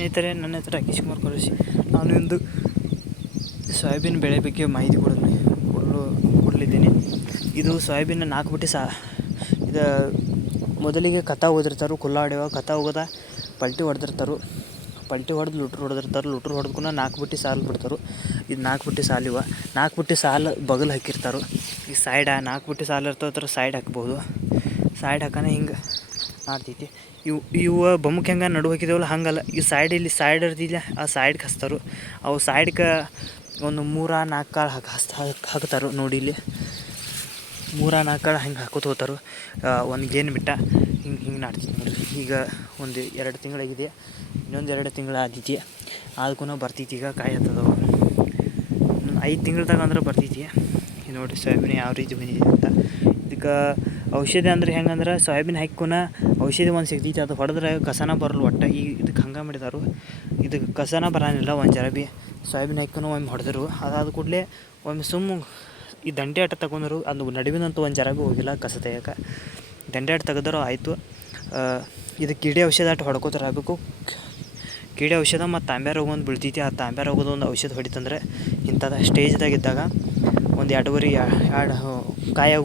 ಸ್ನೇಹಿತರೆ, ನನ್ನ ಹೆಸರು ಕುಮಾರ್ ಕೊರಶಿ ನಾನು ಇಂದು ಸೋಯಾಬೀನ್ ಬೆಳೆ ಬಗ್ಗೆ ಮಾಹಿತಿ ಕೊಡಲು ಕೊಡಲು ಕೊಡಲಿದ್ದೀನಿ. ಇದು ಸೋಯಾಬೀನ್ ನಾಲ್ಕು ಬಿಟ್ಟು ಸಾ ಇದು ಮೊದಲಿಗೆ ಕಥ ಓದಿರ್ತಾರೆ ಹೊಡೆಯುವ ಕಥ ಹೋಗೋದ ಪಲ್ಟಿ ಹೊಡೆದಿರ್ತಾರೆ. ಪಲ್ಟಿ ಹೊಡೆದು ಲುಟ್ರು ಹೊಡೆದಿರ್ತಾರೆ, ಲುಟ್ರು ಹೊಡೆದ್ಕೂನ ನಾಲ್ಕು ಬಿಟ್ಟು ಸಾಲು ಬಿಡ್ತಾರೆ. ಇದು ನಾಲ್ಕು ಬಿಟ್ಟು ಸಾಲಿವ. ನಾಲ್ಕು ಬಿಟ್ಟು ಸಾಲು ಬಗಲು ಹಾಕಿರ್ತಾರೆ. ಈ ಸೈಡ ನಾಲ್ಕು ಬಿಟ್ಟು ಸಾಲು ಇರ್ತಾವ ಸೈಡ್ ಹಾಕ್ಬೋದು. ಸೈಡ್ ಹಾಕೋಣ ಹಿಂಗೆ ಮಾಡ್ತೈತಿ ಇವು ಇವು ಬೊಮ್ಮಕ್ಕೆ ಹೆಂಗೆ ನಡು ಹಾಕಿದೇವಲ್ಲ ಹಂಗಲ್ಲ. ಈ ಸೈಡ್ ಇಲ್ಲಿ ಸೈಡ್ ಇರ್ದಿಲ್ಲ ಆ ಸೈಡ್ಗೆ ಹಚ್ತಾರೆ ಅವು ಸೈಡ್ಗೆ ಒಂದು ಮೂರ ನಾಲ್ಕು ಕಾಳು ಹಾಕಿ, ಹಸ್ತ ಹಾಕ್ತಾರೆ ನೋಡಿ ಇಲ್ಲಿ. ಮೂರ ನಾಲ್ಕು ಕಾಳು ಹಿಂಗೆ ಹಾಕೋತ ಹೋಗ್ತಾರೆ. ಒಂದು ಗೇನ್ ಬಿಟ್ಟ ಹಿಂಗೆ ಹಿಂಗೆ ನಾಡ್ತೀನಿ ನೋಡಿ ಈಗ ಒಂದು ಎರಡು ತಿಂಗಳಾಗಿದೆ. ಇನ್ನೊಂದು ಎರಡು ತಿಂಗಳು ಆದಿತಿ ಅದಕ್ಕೂ ಬರ್ತೈತಿ ಈಗ ಕಾಯಿ ಹತ್ತದವು ಐದು ತಿಂಗಳ್ದಾಗ ಅಂದ್ರೆ ಬರ್ತೈತಿ ನೋಡಿರಿ ಸೋಯಾಬೀನ್ ಯಾವ ರೀತಿ ಬಂದಿದೆ ಅಂತ. ಇದಕ್ಕೆ ಔಷಧಿ ಅಂದ್ರೆ ಹೆಂಗಂದ್ರೆ ಸೋಯಾಬೀನ್ ಹಾಕಿಕೊನ ಔಷಧಿ ಒಂದು ಸಿಗ್ತೈತಿ, ಅದು ಹೊಡೆದ್ರೆ ಕಸನ ಬರಲ್ಲ ಒಟ್ಟು ಈ ಇದಕ್ಕೆ ಹಂಗೆ ಮಾಡಿದಾರು. ಇದಕ್ಕೆ ಕಸನ ಬರಲಿಲ್ಲ ಒಂದು ಜರ ಬಿ. ಸೋಯಾಬೀನ್ ಹಾಕ್ಕೊನ ಒಮ್ಮೆ ಹೊಡೆದ್ರು. ಅದಾದ ಕೂಡಲೇ ಒಮ್ಮೆ ಸುಮ್ಮ ಈ ದಂಡೆ ಆಟ ತಗೊಂಡ್ರು, ಅದು ನಡುವಿನಂತೂ ಒಂದು ಜರ ಬಿ ಹೋಗಿಲ್ಲ ಕಸ ತೆಗಿಯೋಕೆ. ದಂಡೆ ಆಟ ತೆಗೆದ್ರು, ಆಯಿತು. ಇದು ಕಿಡಿ ಔಷಧ ಆಟ ಹೊಡ್ಕೋತಾರೆ ಆಗಬೇಕು. ಕೀಡೆ ಔಷಧ ಮತ್ತು ತಾಂಬ್ಯಾರ ರೋಗ ಒಂದು ಬೀಳ್ತೈತಿ, ಆ ತಾಂಬ್ಯಾರ ರೋಗದ ಒಂದು ಔಷಧ ಹೊಡಿತಂದ್ರೆ ಇಂಥದ ಸ್ಟೇಜ್ದಾಗ ಇದ್ದಾಗ ಒಂದು ಎರಡೂವರೆ ಎರಡು ಕಾಯಿ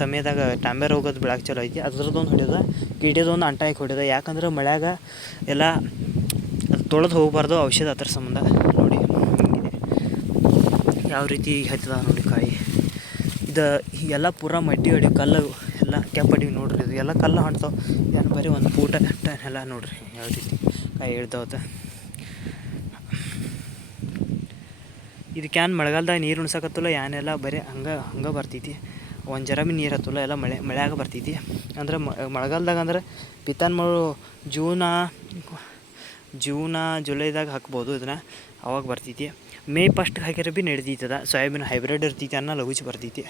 ಸಮಯದಾಗ ಟಾಂಬೆರ್ ಹೋಗೋದು ಬೆಳಕು ಚಲೋ ಐತಿ. ಅದ್ರದ್ದೊಂದು ಹೊಡೆದ ಗಿಡದೊಂದು ಅಂಟ ಹಾಕಿ ಹೊಡ್ಯೋದು. ಯಾಕಂದ್ರೆ ಮಳೆಯಾಗ ಎಲ್ಲ ಅದು ತೊಳೆದು ಹೋಗಬಾರ್ದು ಔಷಧ ಅದ್ರ ಸಂಬಂಧ. ನೋಡಿ ಯಾವ ರೀತಿ ಹತ್ತದ ನೋಡಿ ಕಾಯಿ. ಇದು ಎಲ್ಲ ಪೂರ ಮಡ್ಡಿ ಹೊಡಿ ಕಲ್ಲು ಎಲ್ಲ ಕೆಪ್ಪಡಿ ನೋಡ್ರಿ ಇದು. ಎಲ್ಲ ಕಲ್ಲು ಹೊಂಟ್ತಾವೆ ಏನು ಬರೀ ಒಂದು ಅಷ್ಟ ಎಲ್ಲ ನೋಡ್ರಿ. ಯಾವ ರೀತಿ ಕಾಯಿ ಹಿಡ್ದವತ್ತ ಇದಕ್ಕೆ ಏನು ಮಳೆಗಾಲದಾಗ ನೀರು ಉಣ್ಸಕತ್ತಲ್ಲ ಏನೆಲ್ಲ ಬರೀ ಹಂಗೆ ಹಂಗೆ ಬರ್ತೈತಿ. ಒಂದು ಜರ ಭೀ ನೀರು ಹತ್ತಲ್ಲ, ಎಲ್ಲ ಮಳೆ, ಮಳೆಯಾಗ ಬರ್ತೈತಿ. ಅಂದ್ರೆ ಮಳೆಗಾಲದಾಗ ಅಂದ್ರೆ ಬಿತ್ತನೆ ಮಳು ಜೂನ ಜೂನ, ಜುಲೈದಾಗ ಹಾಕ್ಬೋದು ಇದನ್ನು ಅವಾಗ ಬರ್ತೈತಿ. ಮೇ ಫಸ್ಟ್ ಹಾಕಿದ್ರೆ ಭೀ ನಡ್ದೈತದ. ಸೋಯಾಬೀನ್ ಹೈಬ್ರಿಡ್ ಇರ್ತೈತಿ ಅನ್ನೋ ಲಘುಚ್ ಬರ್ತೈತಿ.